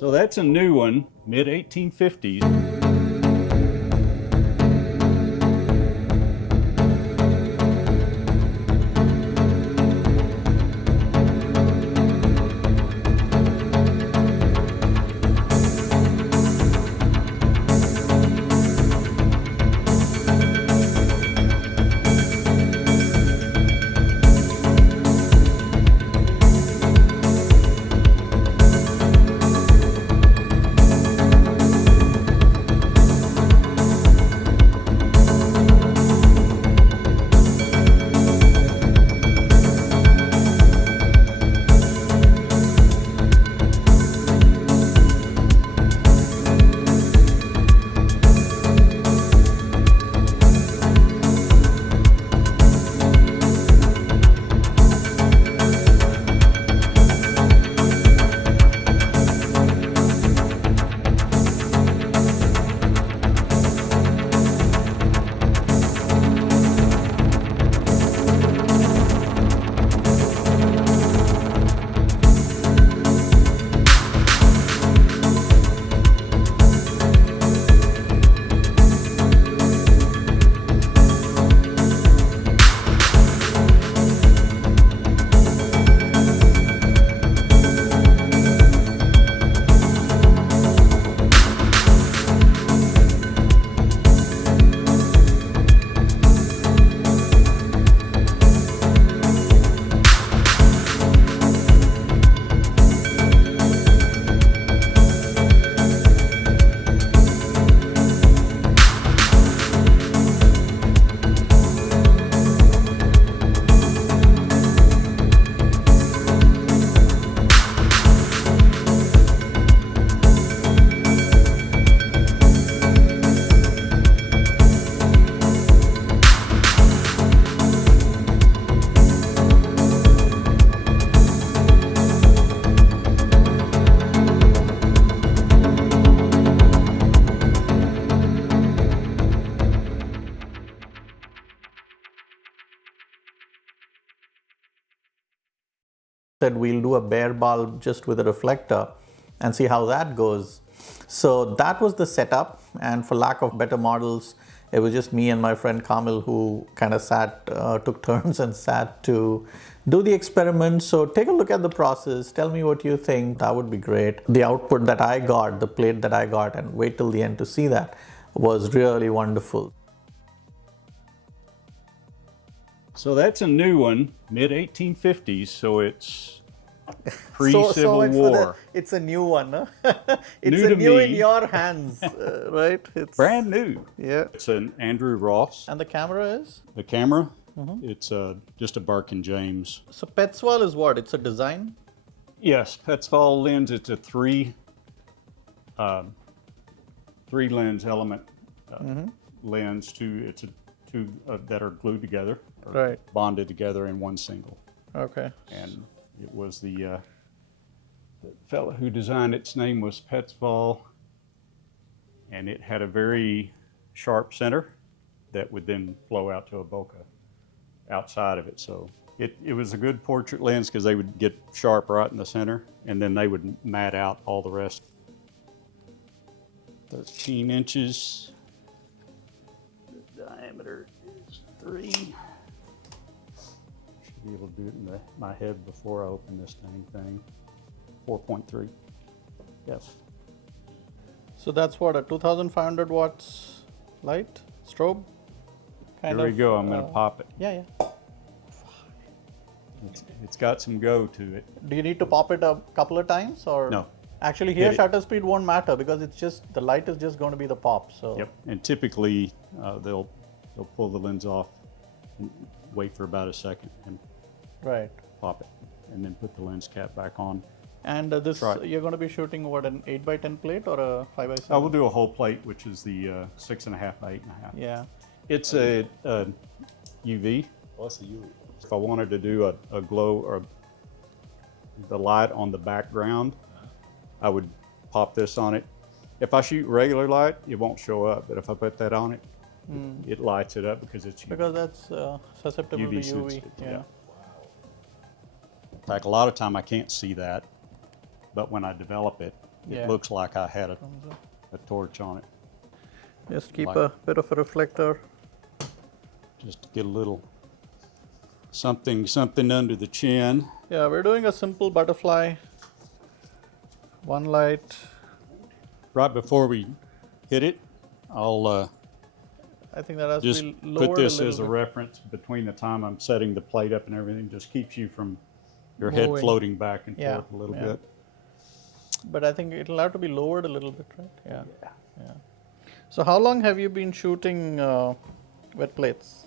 So that's a new one, mid-1850s. Said we'll do a bare bulb just with a reflector and see how that goes. So that was the setup, and for lack of better models, it was just me and my friend Kamil who kind of took turns and sat to do the experiment. So take a look at the process, tell me what you think, that would be great. The output that I got, the plate that I got, and wait till the end to see that, was really wonderful. So that's a new one, mid-1850s, so it's pre-Civil War. It's a new one, huh? It's New to new me. in your hands, right? It's Brand new. Yeah. It's an Andrew Ross. And the camera is? The camera, it's just a Birkin James. So Petzval is what? It's a design? Yes, Petzval lens, it's a three lens element lens. It's two that are glued together, or Right. bonded together in one single. Okay. And it was the fellow who designed its name was Petzval, and it had a very sharp center that would then flow out to a bokeh outside of it. So it was a good portrait lens because they would get sharp right in the center, and then they would mat out all the rest. 13 inches. The diameter is 3. Should be able to do it in my head before I open this dang thing. 4.3. Yes. So that's what, a 2500 watts light strobe? Here we go. I'm going to pop it. Yeah. It's got some go to it. Do you need to pop it a couple of times, or? No. Actually, here shutter speed won't matter because it's just, the light is just going to be the pop. So. Yep. And typically they'll pull the lens off and wait for about a second and Right. pop it, and then put the lens cap back on. And this, you're going to be shooting what, an 8x10 plate or a 5x7? I will do a whole plate, which is the 6.5 by 8.5. Yeah. It's a UV. What's the UV? If I wanted to do a glow or the light on the background, I would pop this on it. If I shoot regular light, it won't show up, but if I put that on it, it lights it up because it's UV. Because that's susceptible UV to UV. sensitive, Yeah. In fact, a lot of time I can't see that, but when I develop it, Yeah. it looks like I had a torch on it. Just keep Like- a bit of a reflector. Just to get a little something under the chin. Yeah, we're doing a simple butterfly. One light. Right before we hit it, I'll I think that has just to be lowered put this a little as a bit. reference between the time I'm setting the plate up and everything. Just keeps you from your head Moving. floating back and Yeah, forth a little yeah. bit. But I think it'll have to be lowered a little bit, right? Yeah. Yeah. So how long have you been shooting wet plates?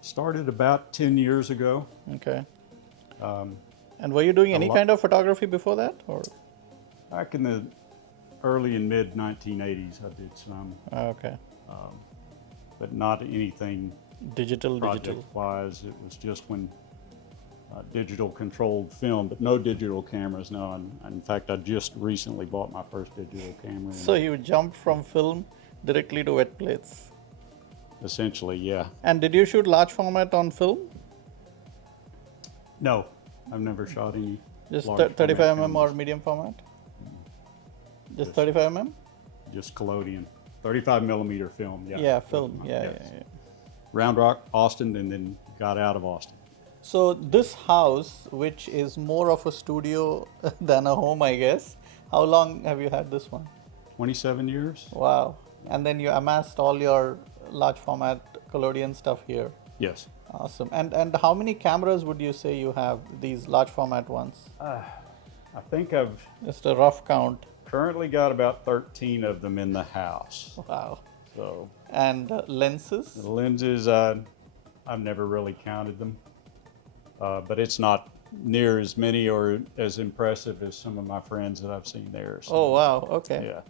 Started about 10 years ago. Okay. Um, And were you doing a any lot- kind of photography before that, or? Back in the early and mid 1980s, I did some, Okay. but not anything Digital. project-wise. It was just when digital controlled film, but no digital cameras. No, and in fact, I just recently bought my first digital camera. So you jumped from film directly to wet plates. Essentially, yeah. And did you shoot large format on film? No, I've never shot any. Just large 35 format mm or films. medium format? Just Just- 35 mm? Just Collodion, 35 millimeter film. Yeah. Yeah, film. Yeah, Yes. yeah. Round Rock, Austin, and then got out of Austin. So this house, which is more of a studio than a home, I guess, how long have you had this one? 27 years. Wow. And then you amassed all your large format Collodion stuff here. Yes. Awesome. And how many cameras would you say you have, these large format ones? I think I've Just a rough count. currently got about 13 of them in the house. Wow. So And lenses? the lenses, I've never really counted them, but it's not near as many or as impressive as some of my friends that I've seen there. So, Oh, wow. Okay. yeah,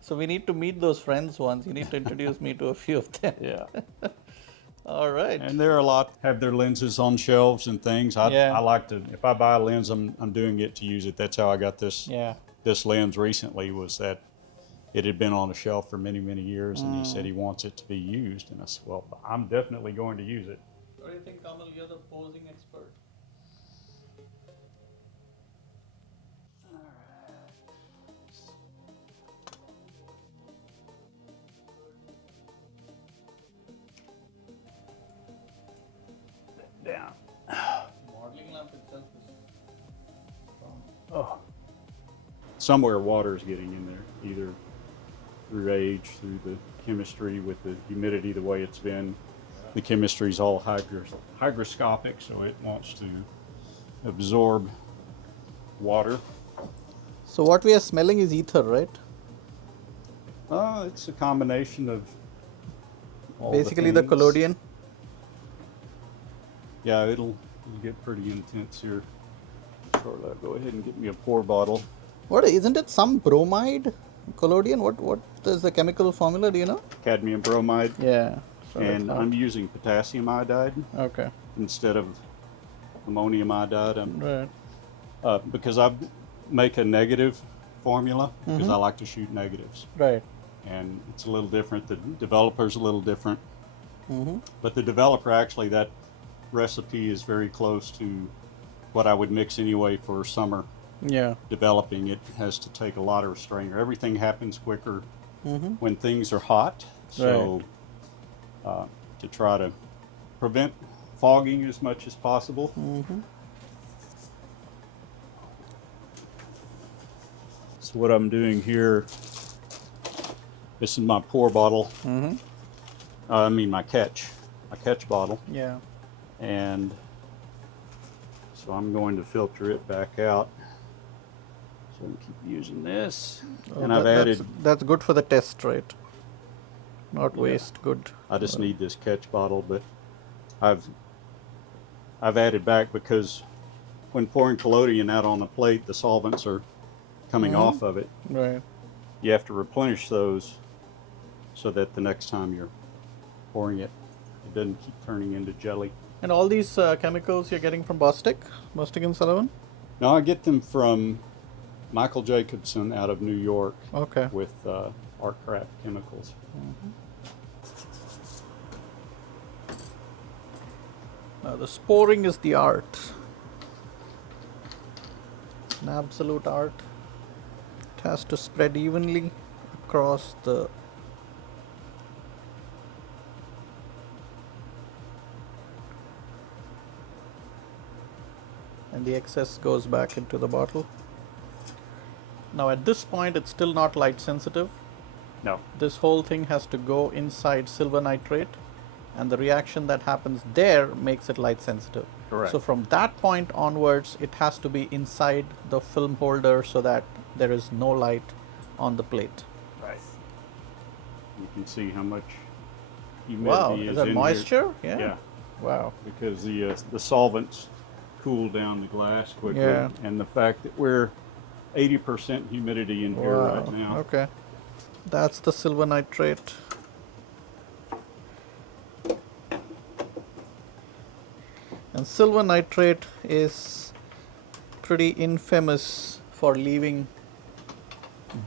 So we need to meet those friends once. You need to introduce me to a few of them. yeah. All right. And there are a lot have their lenses on shelves and things. Yeah. I like to, if I buy a lens, I'm doing it to use it. That's how I got this Yeah. this lens recently, was that it had been on a shelf for many, many years, and he said he wants it to be used. And I said, well, I'm definitely going to use it. What do you think, Kamal? You're the posing expert. Down. Modeling lamp itself is Oh. Somewhere water is getting in there, either through age, through the chemistry with the humidity, the way it's been. The chemistry is all hygroscopic, so it wants to absorb water. So what we are smelling is ether, right? It's a combination of all Basically the things. collodion. Yeah, it'll get pretty intense here. Shortly, I'll go ahead and get me a pour bottle. What, isn't it some bromide collodion? What is the chemical formula? Do you know? Cadmium bromide, Yeah. So that's and not- I'm using potassium iodide okay. instead of ammonium iodide. Right. Because I make a negative formula because I like to shoot negatives, Right. and it's a little different. The developer's a little different, Mm-hmm. but the developer actually, that recipe is very close to what I would mix anyway for summer Yeah. developing. It has to take a lot of restrainer. Everything happens quicker Mm-hmm. when things are hot, so to try to prevent fogging as much as possible. Mm-hmm. So what I'm doing here, this is my pour bottle. Mm-hmm. I mean my catch bottle, Yeah. and so I'm going to filter it back out. So I'm keep using this, and I've added. That's good for the test, right? Not waste. Good. I just need this catch bottle, but I've added back because when pouring collodion out on the plate, the solvents are coming off of it. Right. You have to replenish those so that the next time you're pouring it, it doesn't keep turning into jelly. And all these chemicals you're getting from Bostic and Sullivan? No, I get them from Michael Jacobson out of New York Okay. with Artcraft Chemicals. Now the sporing is the art. It's an absolute art. It has to spread evenly across the and the excess goes back into the bottle. Now at this point it's still not light sensitive. No. This whole thing has to go inside silver nitrate, and the reaction that happens there makes it light sensitive. Correct. So from that point onwards, it has to be inside the film holder so that there is no light on the plate. Right. You can see how much humidity Wow, is is that in moisture? here. Yeah. Wow. Because the solvents cool down the glass quickly, Yeah. and the fact that we're 80% humidity in here Wow. right now. Okay. That's the silver nitrate. And silver nitrate is pretty infamous for leaving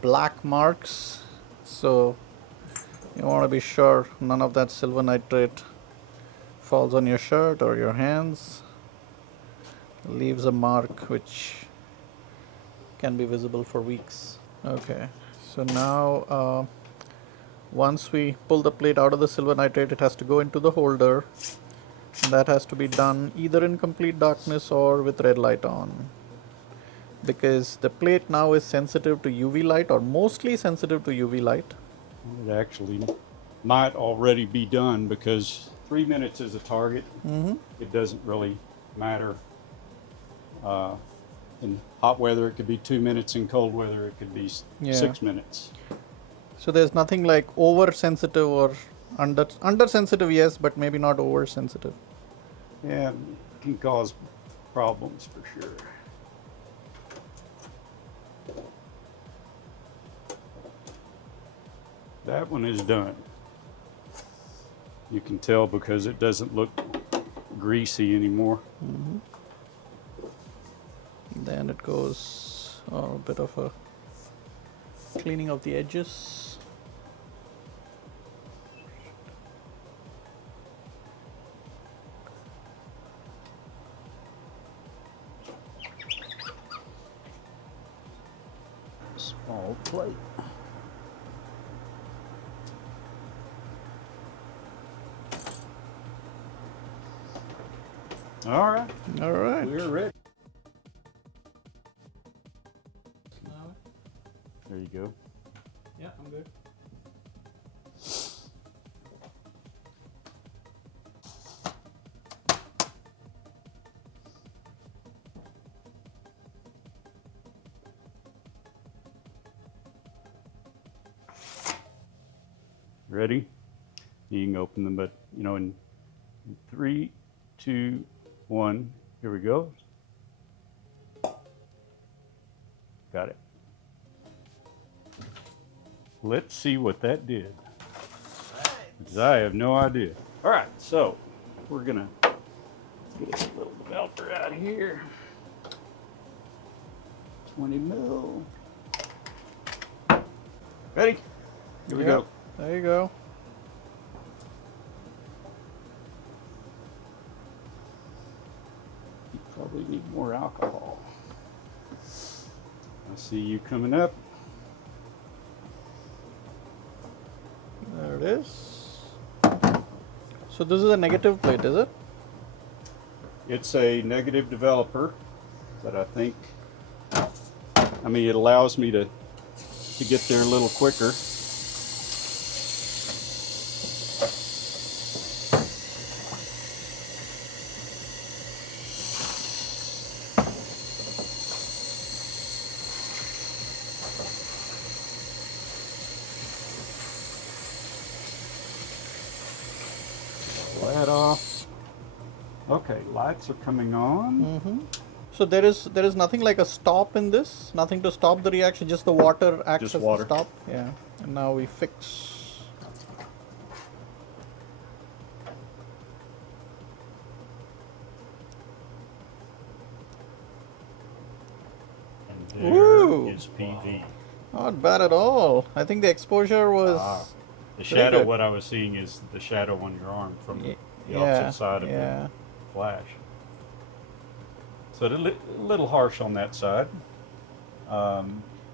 black marks. So you want to be sure none of that silver nitrate falls on your shirt or your hands. Leaves a mark which can be visible for weeks. Okay, so now once we pull the plate out of the silver nitrate, it has to go into the holder. That has to be done either in complete darkness or with red light on, because the plate now is sensitive to UV light, or mostly sensitive to UV light. It actually might already be done because 3 minutes is a target. It doesn't really matter. In hot weather, it could be 2 minutes. In cold weather, it could be 6 minutes. So there's nothing like oversensitive or undersensitive, yes, but maybe not oversensitive. Yeah, it can cause problems for sure. That one is done. You can tell because it doesn't look greasy anymore. Then it goes a bit of a cleaning of the edges. Small plate. All right, All right. we're ready. There you go. Yeah, I'm good. Ready? You can open them, but in 3, 2, 1. Here we go. Got it. Let's see what that did. Because I have no idea. All right, so we're gonna get a little developer out here. 20 mil. Ready? Here we go. There you go. You probably need more alcohol. I see you coming up. There it is. So this is a negative plate, is it? It's a negative developer, but I think, it allows me to get there a little quicker. That off. Okay, lights are coming on. So there is nothing like a stop in this, nothing to stop the reaction, just the water acts Just as water. the stop. Yeah. And now we fix. And there Ooh. is PV. Not bad at all. I think the exposure was The shadow, good. what I was seeing is the shadow on your arm from the yeah, opposite side of yeah. the flash. So a little harsh on that side.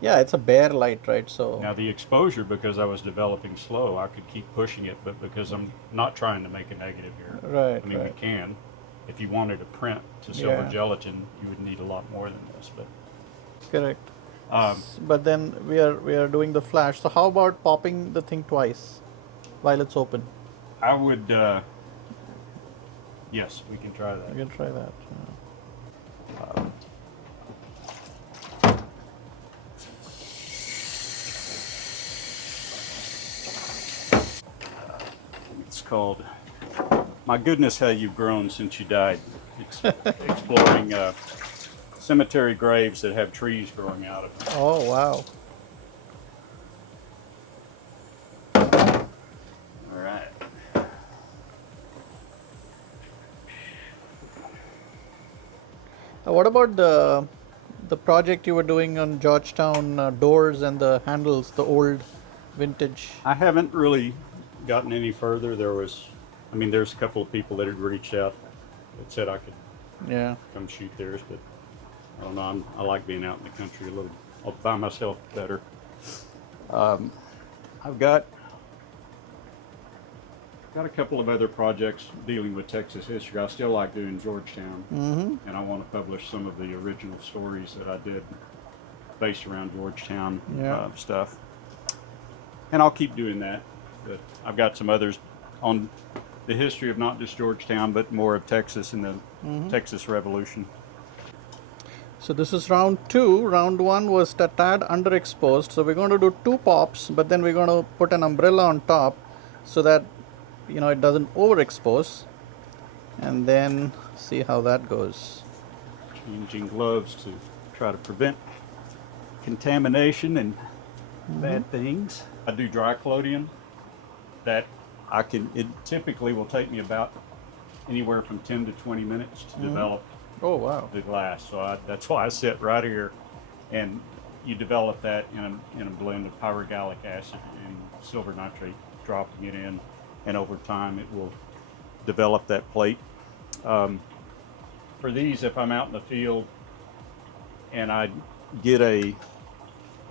Yeah, it's a bare light, right? So Now the exposure, because I was developing slow, I could keep pushing it, but because I'm not trying to make a negative here, right, I mean, we right. can. If you wanted to print to silver Yeah, gelatin, you would need a lot more than this, but correct. um, But then we are doing the flash. So how about popping the thing twice while it's open? I would, yes, we can try You that. can try that. It's called, My Goodness, How You've Grown Since You Died. It's exploring cemetery graves that have trees growing out of them. Oh wow. All right. What about the project you were doing on Georgetown doors and the handles, the old vintage? I haven't really gotten any further. I mean, there's a couple of people that had reached out that said I could Yeah. come shoot theirs, but I don't know. I like being out in the country a little by myself better. Um, I've got a couple of other projects dealing with Texas history. I still like doing Georgetown, Mm-hmm. and I want to publish some of the original stories that I did based around Georgetown Yeah. stuff. And I'll keep doing that. But I've got some others on the history of not just Georgetown, but more of Texas and the Texas Revolution. So this is round two. Round one was a tad underexposed. So we're going to do two pops, but then we're going to put an umbrella on top so that it doesn't overexpose, and then see how that goes. Changing gloves to try to prevent contamination and bad things. I do dry collodion that it typically will take me about anywhere from 10 to 20 minutes to develop Oh wow. the glass. So that's why I sit right here, and you develop that in a blend of pyrogallic acid and silver nitrate, dropping it in, and over time it will develop that plate. For these, if I'm out in the field and I get a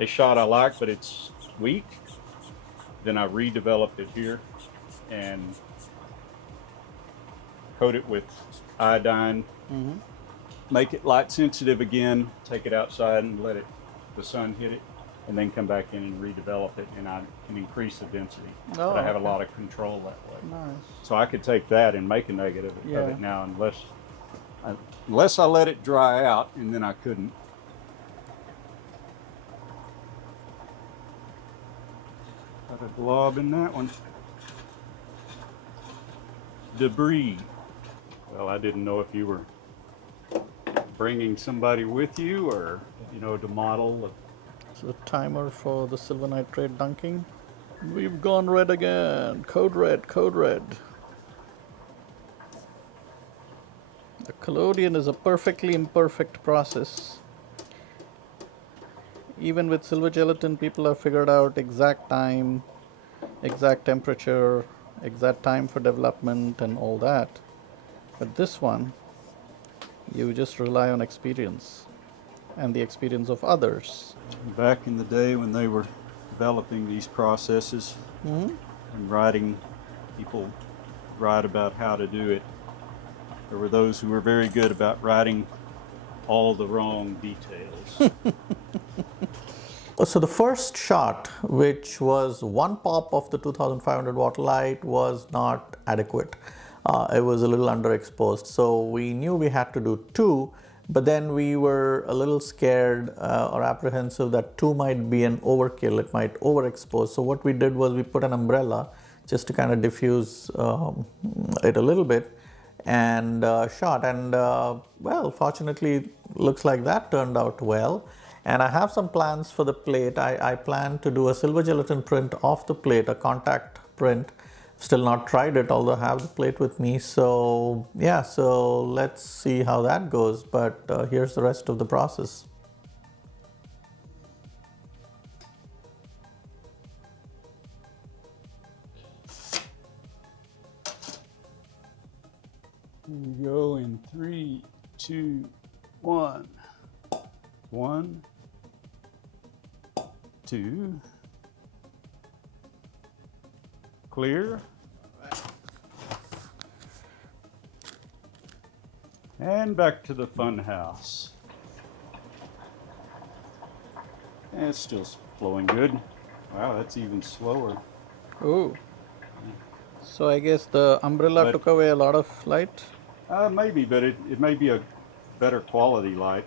shot I like, but it's weak, then I redevelop it here and coat it with iodine, make it light sensitive again, take it outside and let the sun hit it, and then come back in and redevelop it, and I can increase the density. Oh, But I have a okay. lot of control that way. Nice. So I could take that and make a negative of Yeah. it now, unless I let it dry out, and then I couldn't. Got a blob in that one. Debris. Well, I didn't know if you were bringing somebody with you, or to model. So timer for the silver nitrate dunking. We've gone red again. Code red, code red. The collodion is a perfectly imperfect process. Even with silver gelatin, people have figured out exact time, exact temperature, exact time for development, and all that. But this one, you just rely on experience and the experience of others. Back in the day when they were developing these processes and writing, people write about how to do it. There were those who were very good about writing all the wrong details. So the first shot, which was one pop of the 2500 watt light, was not adequate. It was a little underexposed. So we knew we had to do two, but then we were a little scared or apprehensive that two might be an overkill. It might overexpose. So what we did was we put an umbrella just to kind of diffuse it a little bit, and shot. And well, fortunately, looks like that turned out well. And I have some plans for the plate. I plan to do a silver gelatin print of the plate, a contact print. Still not tried it, although I have the plate with me. So yeah, so let's see how that goes. But here's the rest of the process. Here we go in 3, 2, 1. 1, to clear. And back to the fun house. And it's still flowing good. Wow, that's even slower. Oh. So I guess the umbrella But- took away a lot of light. Maybe, but it may be a better quality light.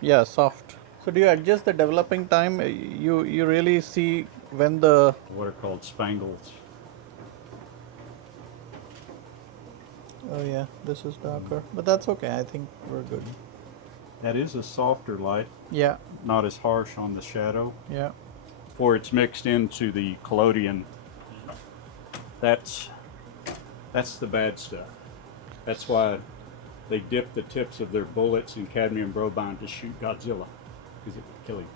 Yeah, soft. So do you adjust the developing time? You really see when the What are called spangles. oh yeah, this is darker, but that's okay. I think we're good. That is a softer light, Yeah, not as harsh on the shadow. yeah. Before it's mixed into the collodion, that's the bad stuff. That's why they dip the tips of their bullets in cadmium bromide to shoot Godzilla, because it would kill him.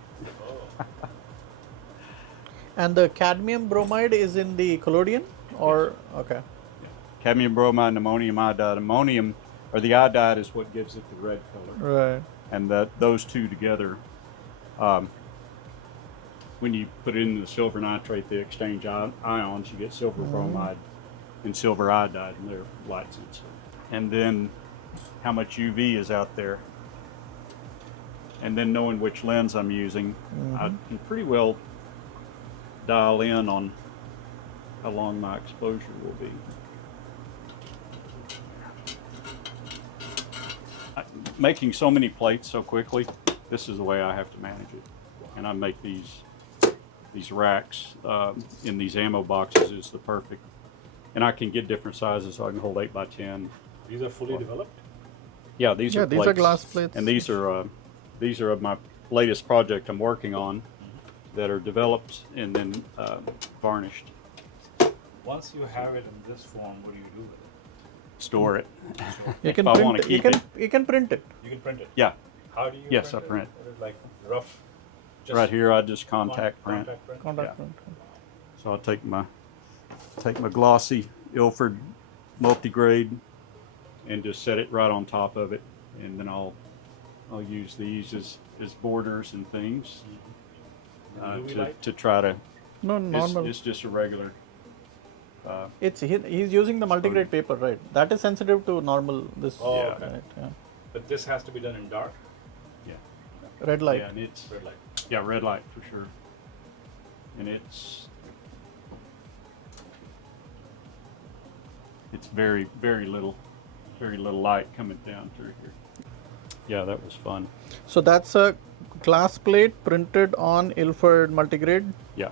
And the cadmium bromide is in the collodion, or okay. Cadmium bromide and ammonium iodide. Ammonium, or the iodide, is what gives it the red color. Right. And those two together, when you put it in the silver nitrate, they exchange ions. You get silver bromide and silver iodide, and they're light sensitive. And then how much UV is out there, and then knowing which lens I'm using, I can pretty well dial in on how long my exposure will be. Making so many plates so quickly, this is the way I have to manage it. And I make these racks in these ammo boxes is the perfect. And I can get different sizes, so I can hold 8 by 10. These are fully developed? Yeah, these are these plates. are glass plates. And these are my latest project I'm working on that are developed and then varnished. Once you have it in this form, what do you do with it? Store it. You can if I print want it. to keep it. You can print it. You can print it. Yeah, How do you Yes, print I print. it? Is it like rough? Just right here I just contact print. Contact print? Contact Yeah. print. So I'll take my glossy Ilford multigrade and just set it right on top of it, and then I'll use these as borders and things UV light? to try to. No, normal. It's just a regular. He's using the multigrade paper, right? That is sensitive to normal. This. Oh, Yeah. okay. Right, yeah. But this has to be done in dark? Yeah. Red light. Yeah, and it's Red light. red light for sure. And it's very little light coming down through here. Yeah, that was fun. So that's a glass plate printed on Ilford multigrade Yeah.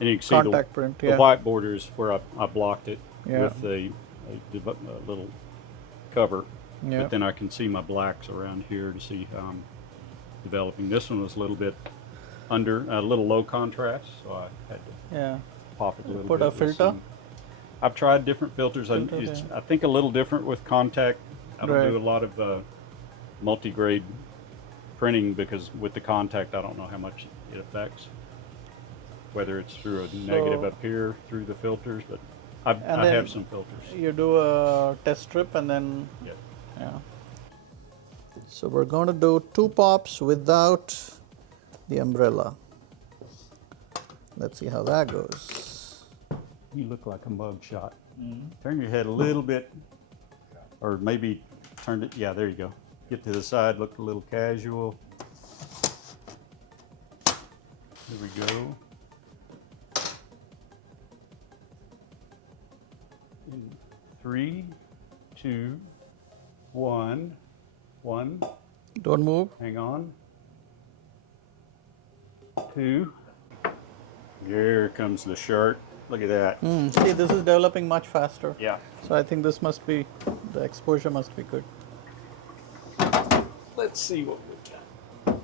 And you can see contact print. the Yeah. white borders where I blocked it Yeah. with a little cover. Yeah. But then I can see my blacks around here to see how I'm developing. This one was a little low contrast, so I had to Yeah. pop it a little Put bit. a with filter? I've tried different filters. Filters, I think a little different with contact. I don't Right. do a lot of multi-grade printing because with the contact, I don't know how much it affects. Whether it's through a negative up here through the filters, but I then have some filters. You do a test strip and then Yeah. yeah. So we're going to do 2 pops without the umbrella. Let's see how that goes. You look like a mug shot. Turn your head a little bit, or maybe turn it. Yeah, there you go. Get to the side. Look a little casual. There we go. In 3, 2, 1, 1. Don't move. Hang on. 2. Here comes the shirt. Look at that. See, this is developing much faster. Yeah. So I think this must be, the exposure must be good. Let's see what we got.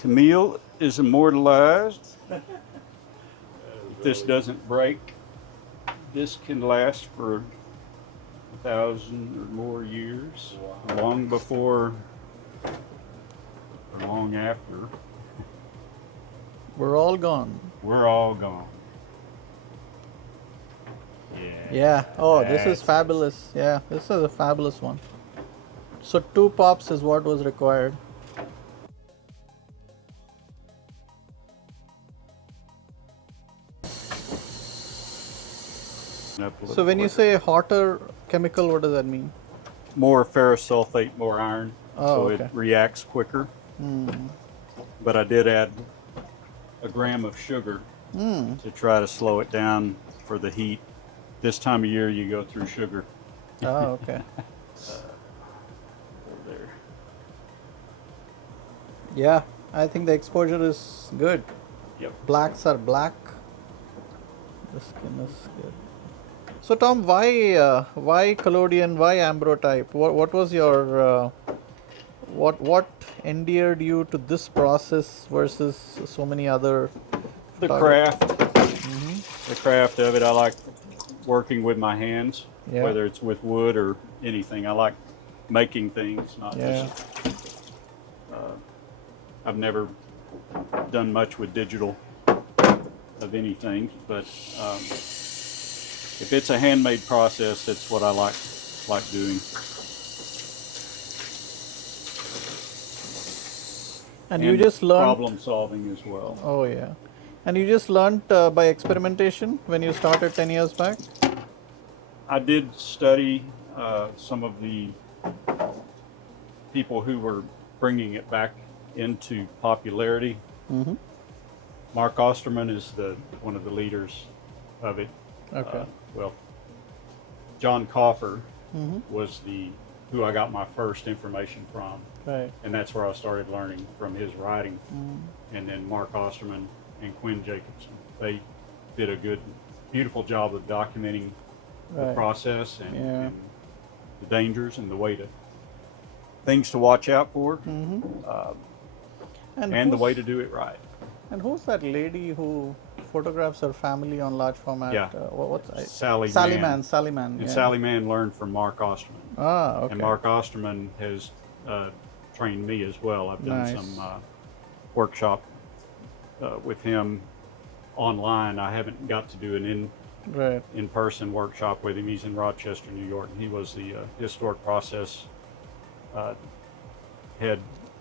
Camille is immortalized. If this doesn't break, this can last for 1,000 or more years, long before or long after. We're all gone. We're all gone. Yeah. Oh, this is That's- fabulous. Yeah, this is a fabulous one. So 2 pops is what was required. up a little So when you quicker. say hotter chemical, what does that mean? More ferrous sulfate, more iron, Oh, so it okay. reacts quicker. But I did add a gram of sugar to try to slow it down for the heat. This time of year, you go through sugar. Oh, okay. Over there. Yeah, I think the exposure is good. Yep. Blacks are black. The skin is good. So Tom, why collodion? Why ambrotype? What was your what endeared you to this process versus so many other The photography? craft, the craft of it. I like working with my hands, Yeah, whether it's with wood or anything. I like making things, not yeah, just. I've never done much with digital of anything, but if it's a handmade process, that's what I like doing. and you And just learned. problem solving as well. Oh yeah, and you just learned by experimentation when you started 10 years back. I did study some of the people who were bringing it back into popularity. Mark Osterman is one of the leaders of it. Okay. Well, John Coffer was who I got my first information from, Right. and that's where I started learning from his writing. And then Mark Osterman and Quinn Jacobson, they did a good, beautiful job of documenting the Right. process Yeah. and the dangers and things to watch out for, and the way to do it right. And who's that lady who photographs her family on large format? Yeah, What's Sally Sally Mann. Mann? Sally Mann. And Yeah. Sally Mann learned from Mark Osterman. Ah, okay. And Mark Osterman has trained me as well. I've done Nice. some workshop with him online. I haven't got to do an Right. in-person workshop with him. He's in Rochester, New York. And he was the historic process head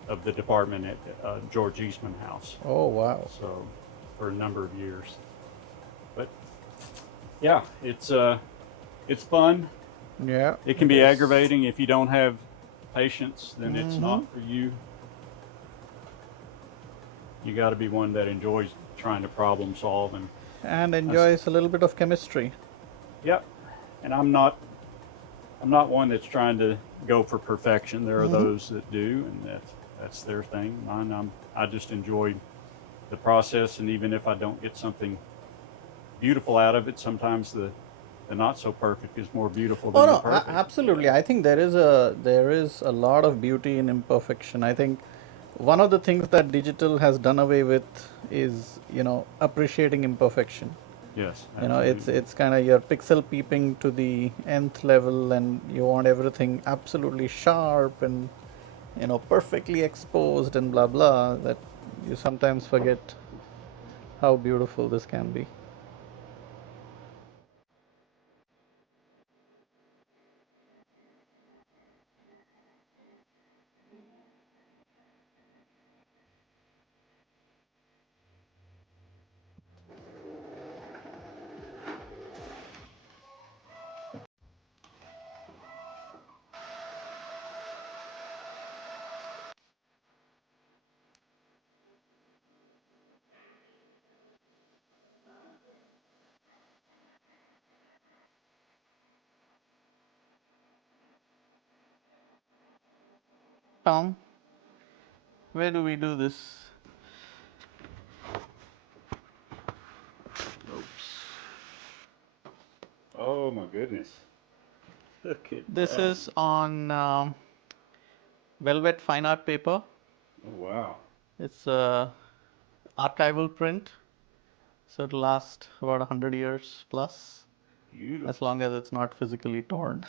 of the department at George Eastman House. Oh wow. So for a number of years. But yeah, it's fun. Yeah. It can be is. aggravating if you don't have patience, then it's not for you. You got to be one that enjoys trying to problem solve And enjoys a little bit of chemistry. yep. And I'm not one that's trying to go for perfection. There are those that do, and that's their thing. Mine, I just enjoy the process, and even if I don't get something beautiful out of it, sometimes the not so perfect is more beautiful Oh than the no, perfect. absolutely. I think there is a lot of beauty in imperfection. I think one of the things that digital has done away with is appreciating imperfection. Yes, It's absolutely. kind of your pixel peeping to the nth level, and you want everything absolutely sharp and perfectly exposed and blah blah. That you sometimes forget how beautiful this can be. Tom, where do we do this? Oh my goodness. Look at This that. is on velvet fine art paper. Oh wow. It's a archival print, so it'll last about 100 years plus, as Beautiful. long as it's not physically torn.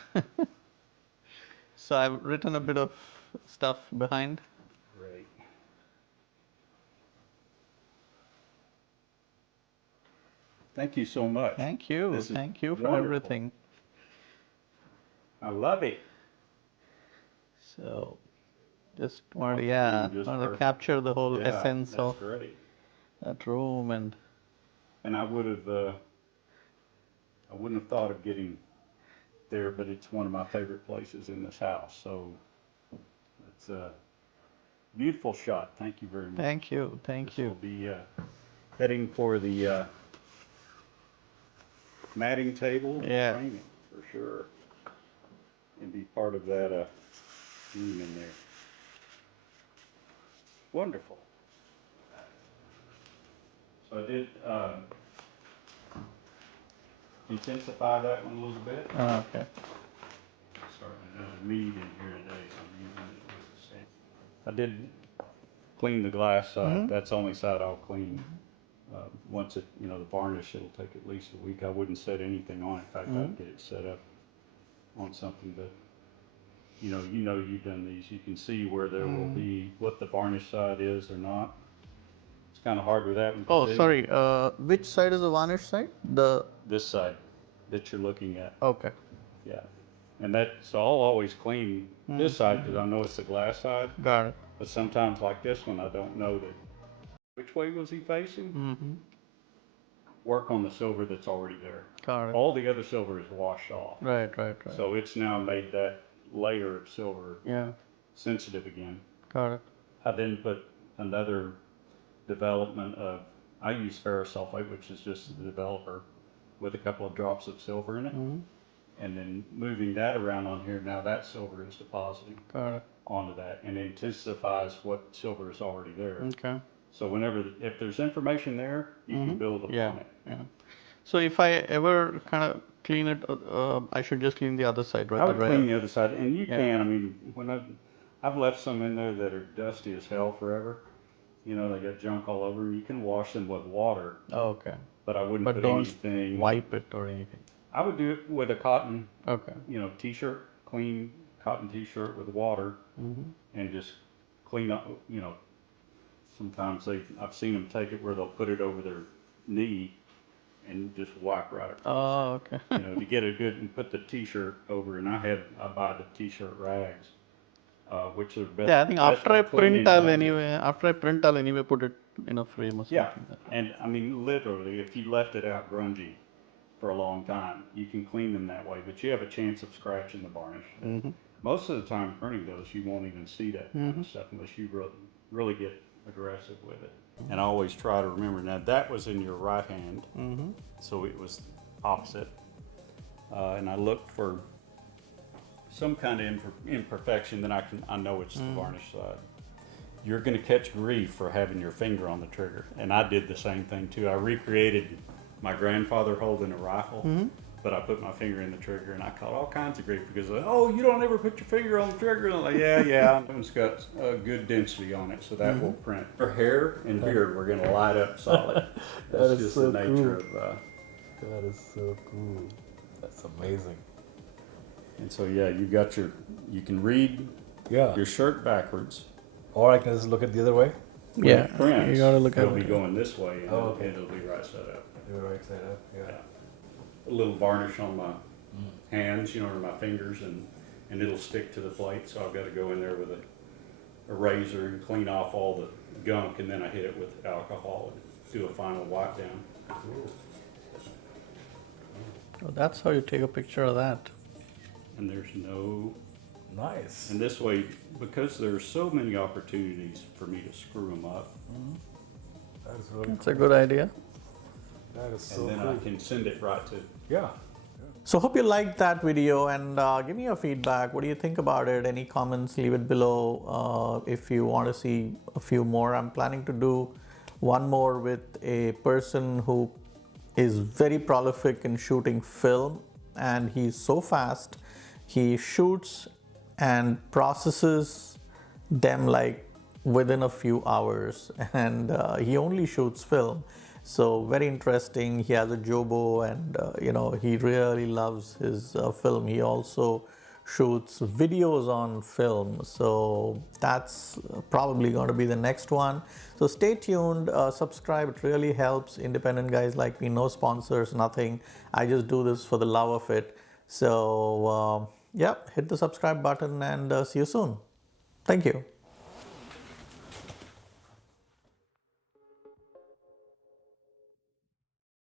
So I've written a bit of stuff behind. Great. Thank you so much. Thank you. This is Thank you for wonderful. everything. I love it. So just want to, Off yeah, screen, just want to perfect. capture the whole Yeah, essence that's of great. that room. And And I would have I wouldn't have thought of getting there, but it's one of my favorite places in this house. So it's a beautiful shot. Thank you very much. Thank you. Thank This you. will be heading for the matting table Yeah. framing for sure, and be part of that room in there. Wonderful. So I did intensify that one a little bit. Okay. Starting another mead in here today, so I'm using it with the same. I did clean the glass side. That's the only side I'll clean. Once it, the varnish, it'll take at least a week. I wouldn't set anything on it. In fact, I'd get it set up on something, but you've done these. You can see where there will be what the varnish side is or not. It's kind of hard with that one. Oh, sorry. Which side is the varnish side? This side that you're looking at. Okay. Yeah. And so I'll always clean this side because I know it's the glass side. Got it. But sometimes like this one, I don't know which way was he facing. Work on the silver that's already there. Got it. All the other silver is washed off. Right. So it's now made that layer of silver Yeah. sensitive again. Got it. I then put another development of, I use ferrous sulfate, which is just the developer, with a couple of drops of silver in it. And then moving that around on here, now that silver is depositing Got it. onto that and intensifies what silver is already there. Okay. So if there's information there, you can build upon it. Yeah. So if I ever kind of clean it, I should just clean the other side, right? I would clean the other side, and you can. I mean, when I've left some in there that are dusty as hell forever. They got junk all over, and you can wash them with water. Oh, okay. But I wouldn't But put don't anything. wipe it or anything. I would do it with a cotton, Okay. T-shirt, clean cotton T-shirt with water, and just clean up. Sometimes I've seen them take it where they'll put it over their knee and just wipe right across. Oh, okay. To get it good and put the T-shirt over, and I buy the T-shirt rags, which are better. Yeah, I think after I print, I'll anyway put it in a frame or something. Yeah, and I mean literally, if you left it out grungy for a long time, you can clean them that way, but you have a chance of scratching the varnish. Most of the time printing those, you won't even see that kind of stuff unless you really get aggressive with it. And I always try to remember, now that was in your right hand, so it was opposite. And I look for some kind of imperfection, then I know it's the varnish side. You're going to catch grief for having your finger on the trigger. And I did the same thing too. I recreated my grandfather holding a rifle, but I put my finger in the trigger, and I caught all kinds of grief because, oh, you don't ever put your finger on the trigger. And I'm like, yeah. It's got a good density on it, so that will print. Her hair and beard were going to light up solid. That's just so the nature cool. of. That is so cool. That's amazing. And so you can read Yeah. your shirt backwards. Or I can just look at the other way. When it prints, you gotta look at it'll be it. going this way, and Oh, okay. it'll be right side up. The right side up. Yeah. A little varnish on my hands, or my fingers, and it'll stick to the plate. So I've got to go in there with a razor and clean off all the gunk, and then I hit it with alcohol and do a final wipe down. Cool. Oh, that's how you take a picture of that. And there's no, Nice. and this way, because there's so many opportunities for me to screw them up, That is really That's cool. a good idea. That is so and then cool. I can send it right to. Yeah. So hope you liked that video, and give me your feedback. What do you think about it? Any comments, leave it below. If you want to see a few more, I'm planning to do one more with a person who is very prolific in shooting film, and he's so fast. He shoots and processes them like within a few hours, and he only shoots film. So very interesting. He has a Jobo, and he really loves his film. He also shoots videos on film, so that's probably going to be the next one. So stay tuned, subscribe. It really helps independent guys like me. No sponsors, nothing. I just do this for the love of it. So yeah, hit the subscribe button, and see you soon. Thank you.